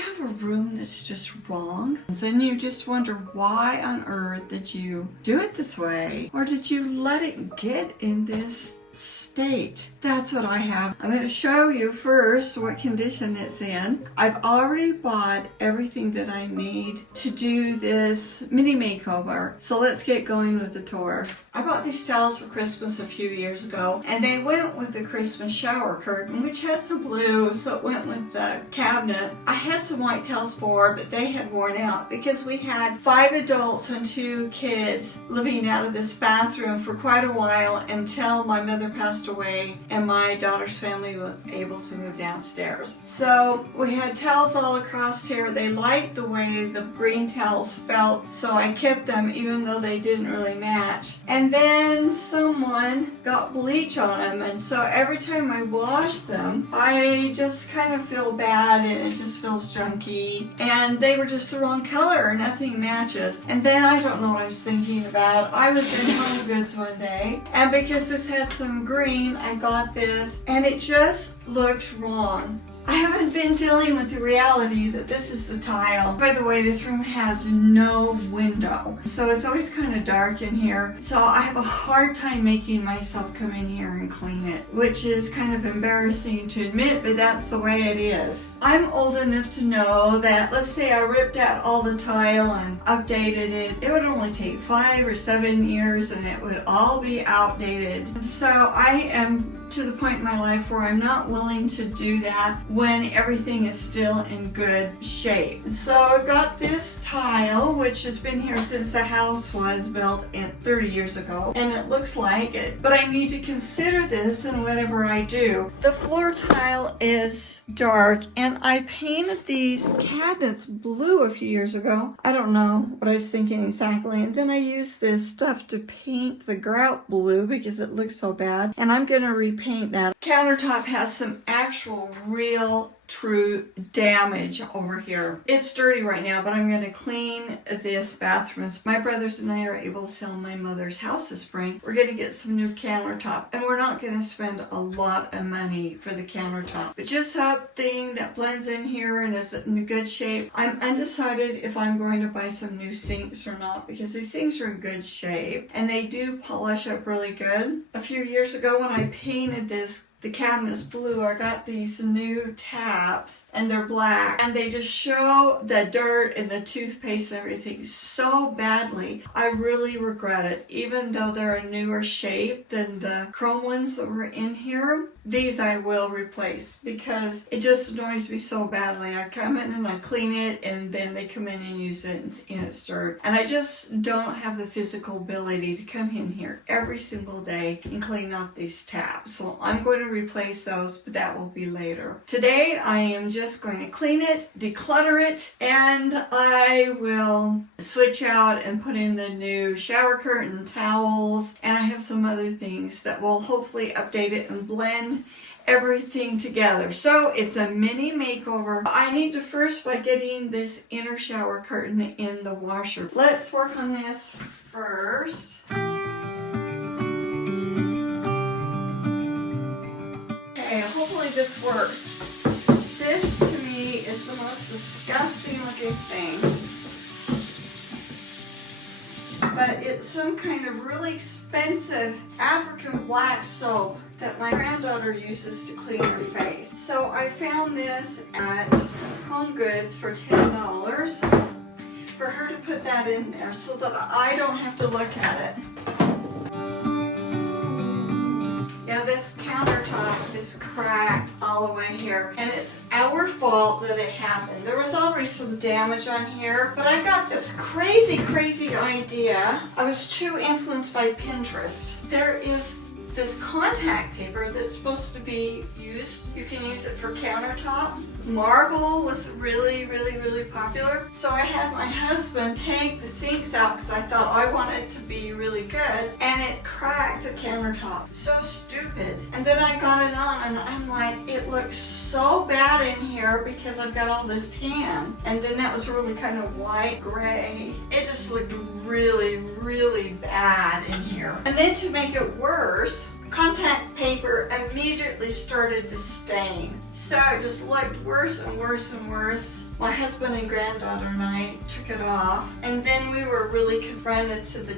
you have a room that's just wrong? And then you just wonder why on earth did you do it this way? Or did you let it get in this state? That's what I have. I'm going to show you first what condition it's in. I've already bought everything that I need to do this mini makeover. So let's get going with the tour. I bought these towels for Christmas a few years ago, and they went with the Christmas shower curtain, which had some blue, so it went with the cabinet. I had some white towels for, but they had worn out because we had 5 adults and 2 kids living out of this bathroom for quite a while until my mother passed away and my daughter's family was able to move downstairs. So we had towels all across here. They liked the way the green towels felt, so I kept them even though they didn't really match. And then someone got bleach on them, and so every time I wash them, I just kind of feel bad and it just feels junky. And they were just the wrong color, nothing matches. And then I don't know what I was thinking about. I was in Home Goods one day, and because this had some green, I got this, and it just looked wrong. I haven't been dealing with the reality that this is the tile. By the way, this room has no window, so it's always kind of dark in here. So I have a hard time making myself come in here and clean it, which is kind of embarrassing to admit, but that's the way it is. I'm old enough to know that, let's say I ripped out all the tile and updated it, it would only take 5 or 7 years and it would all be outdated. So I am to the point in my life where I'm not willing to do that when everything is still in good shape. So I got this tile, which has been here since the house was built 30 years ago, and it looks like it, but I need to consider this in whatever I do. The floor tile is dark, and I painted these cabinets blue a few years ago. I don't know what I was thinking exactly, and then I used this stuff to paint the grout blue because it looks so bad, and I'm going to repaint that. Countertop has some actual real true damage over here. It's dirty right now, but I'm going to clean this bathroom. My brothers and I are able to sell my mother's house this spring. We're going to get some new countertop, and we're not going to spend a lot of money for the countertop, but just something that blends in here and is in good shape. I'm undecided if I'm going to buy some new sinks or not, because these sinks are in good shape and they do polish up really good. A few years ago when I painted the cabinets blue, I got these new taps, and they're black, and they just show the dirt and the toothpaste and everything so badly. I really regret it. Even though they're a newer shape than the chrome ones that were in here, these I will replace because it just annoys me so badly. I come in and I clean it, and then they come in and use it and it's dirt. And I just don't have the physical ability to come in here every single day and clean off these taps. So I'm going to replace those, but that will be later. Today I am just going to clean it, declutter it, and I will switch out and put in the new shower curtain towels, and I have some other things that will hopefully update it and blend everything together. So it's a mini makeover. I need to first by getting this inner shower curtain in the washer. Let's work on this first. Okay, hopefully this works. This to me is the most disgusting looking thing, but it's some kind of really expensive African black soap that my granddaughter uses to clean her face. So I found this at Home Goods for $10 for her to put that in there so that I don't have to look at it. Yeah, this countertop is cracked all the way here, and it's our fault that it happened. There was already some damage on here, but I got this crazy idea. I was too influenced by Pinterest. There is this contact paper that's supposed to be used. You can use it for countertop. Marble was really popular. So I had my husband take the sinks out because I thought I want it to be really good, and it cracked the countertop. So stupid. And then I got it on and I'm like, it looks so bad in here because I've got all this tan. And then that was really kind of white gray. It just looked really bad in here. And then to make it worse, contact paper immediately started to stain. So it just looked worse and worse and worse. My husband and granddaughter and I took it off, and then we were really confronted to the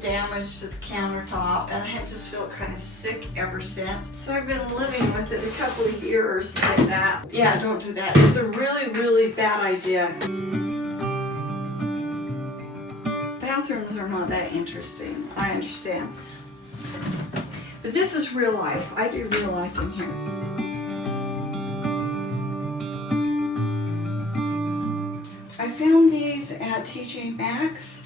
damage to the countertop, and I have just felt kind of sick ever since. So I've been living with it a couple of years like that. Yeah, don't do that. It's a really, really bad idea. Bathrooms are not that interesting. I understand. But this is real life. I do real life in here. I found these at TJ Maxx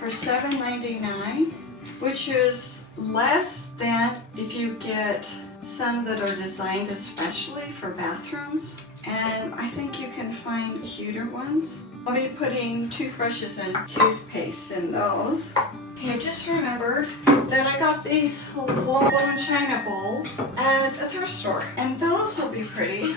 for $7.99, which is less than if you get some that are designed especially for bathrooms. And I think you can find cuter ones. I'll be putting toothbrushes and toothpaste in those. Okay, I just remembered that I got these little blow-blown china bowls at a thrift store, and those will be pretty.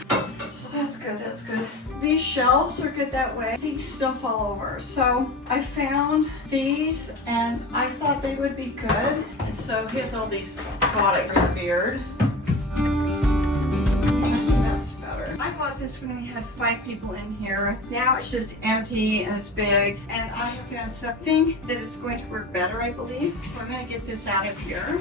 So that's good, that's good. These shelves are good that way. Things still fall over. So I found these and I thought they would be good. And so here's all these products beard. I bought this when we had 5 people in here. Now it's just empty and it's big. And I have found something that is going to work better, I believe. So I'm going to get this out of here.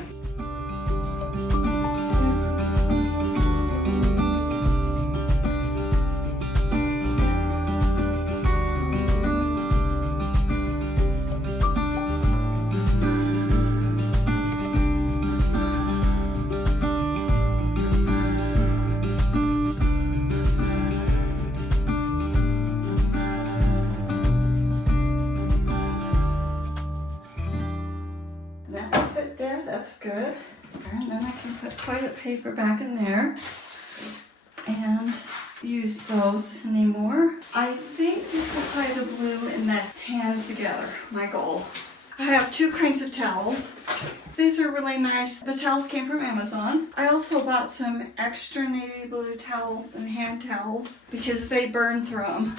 That's good. And then I can put toilet paper back in there and use those anymore. I think this will tie the blue and that tan together, my goal. I have 2 kinds of towels. These are really nice. The towels came from Amazon. I also bought some extra navy blue towels and hand towels because they burn through them.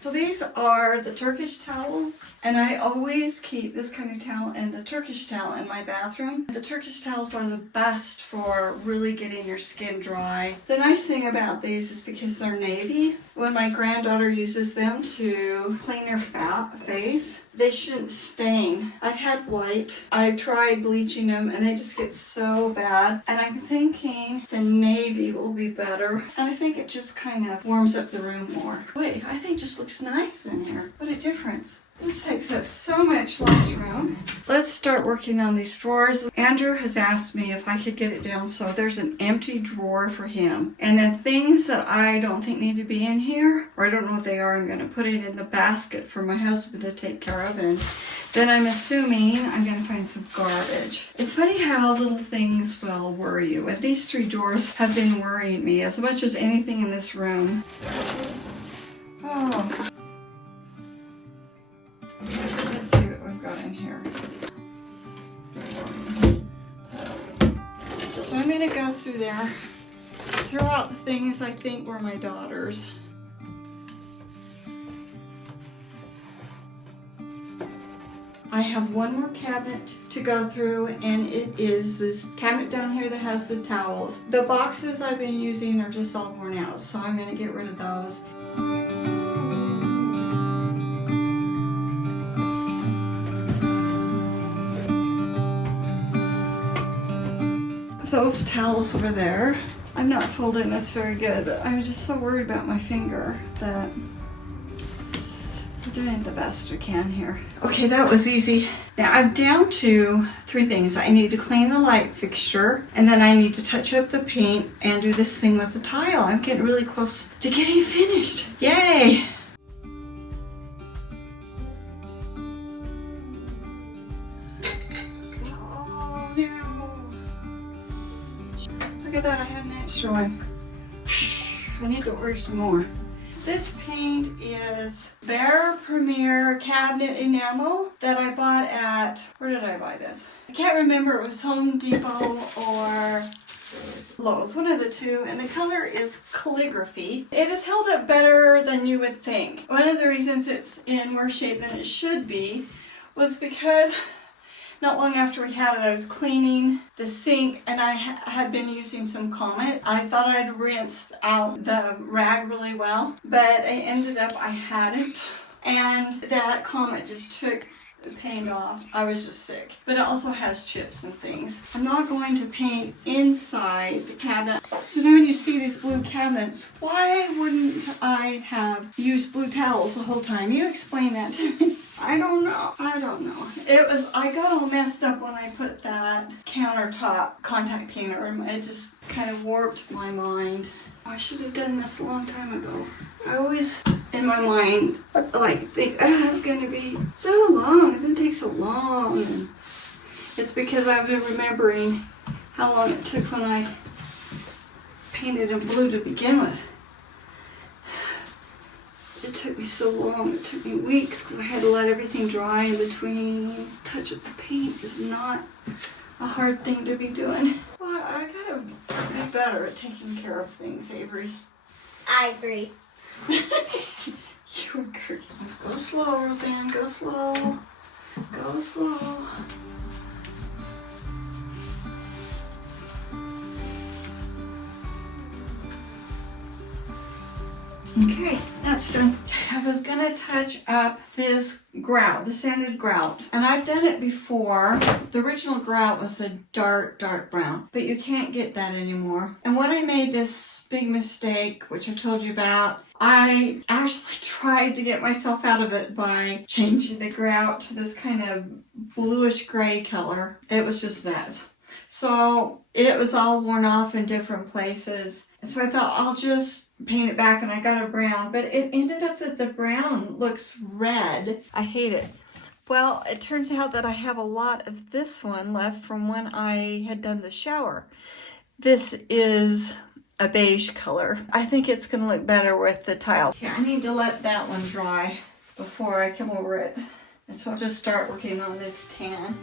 So these are the Turkish towels, and I always keep this kind of towel and the Turkish towel in my bathroom. The Turkish towels are the best for really getting your skin dry. The nice thing about these is because they're navy, when my granddaughter uses them to clean her face, they shouldn't stain. I've had white. I've tried bleaching them and they just get so bad. And I'm thinking the navy will be better. And I think it just kind of warms up the room more. Wait, I think it just looks nice in here. What a difference. This takes up so much less room. Let's start working on these drawers. Andrew has asked me if I could get it down so there's an empty drawer for him. And then things that I don't think need to be in here, or I don't know what they are, I'm going to put it in the basket for my husband to take care of. And then I'm assuming I'm going to find some garbage. It's funny how little things will worry you. And these 3 drawers have been worrying me as much as anything in this room. Oh. Let's see what we've got in here. So I'm going to go through there, throw out the things I think were my daughter's. I have one more cabinet to go through, and it is this cabinet down here that has the towels. The boxes I've been using are just all worn out, so I'm going to get rid of those. Those towels over there. I'm not folding this very good, but I'm just so worried about my finger that we're doing the best we can here. Okay, that was easy. Now I'm down to 3 things. I need to clean the light fixture, and then I need to touch up the paint and do this thing with the tile. I'm getting really close to getting finished. Yay! Oh no. Look at that, I had an extra one. I need to order some more. This paint is Behr Premier Cabinet Enamel that I bought at, where did I buy this? I can't remember, it was Home Depot or Lowe's, one of the 2, and the color is Calligraphy. It has held up better than you would think. One of the reasons it's in worse shape than it should be was because not long after we had it, I was cleaning the sink and I had been using some Comet. I thought I'd rinsed out the rag really well, but I ended up I hadn't. And that Comet just took the paint off. I was just sick. But it also has chips and things. I'm not going to paint inside the cabinet. So now when you see these blue cabinets, why wouldn't I have used blue towels the whole time? You explain that to me. I don't know. I got all messed up when I put that countertop contact painter in. It just kind of warped my mind. I should have done this a long time ago. I always, in my mind, like think, it's going to be so long. It's going to take so long. And it's because I've been remembering how long it took when I painted in blue to begin with. It took me so long. It took me weeks because I had to let everything dry in between. Touch of the paint is not a hard thing to be doing. Well, I gotta be better at taking care of things, Avery. I agree. You agree. Let's go slow, Roseanne. Go slow. Go slow. Okay, that's done. I was gonna touch up this grout, the sanded grout. And I've done it before. The original grout was a dark brown, but you can't get that anymore. And when I made this big mistake, which I told you about, I actually tried to get myself out of it by changing the grout to this kind of bluish gray color. It was just nuts. So it was all worn off in different places. And so I thought I'll just paint it back, and I got a brown, but it ended up that the brown looks red. I hate it. Well, it turns out that I have a lot of this one left from when I had done the shower. This is a beige color. I think it's going to look better with the tile. Yeah, I need to let that one dry before I come over it. And so I'll just start working on this tan.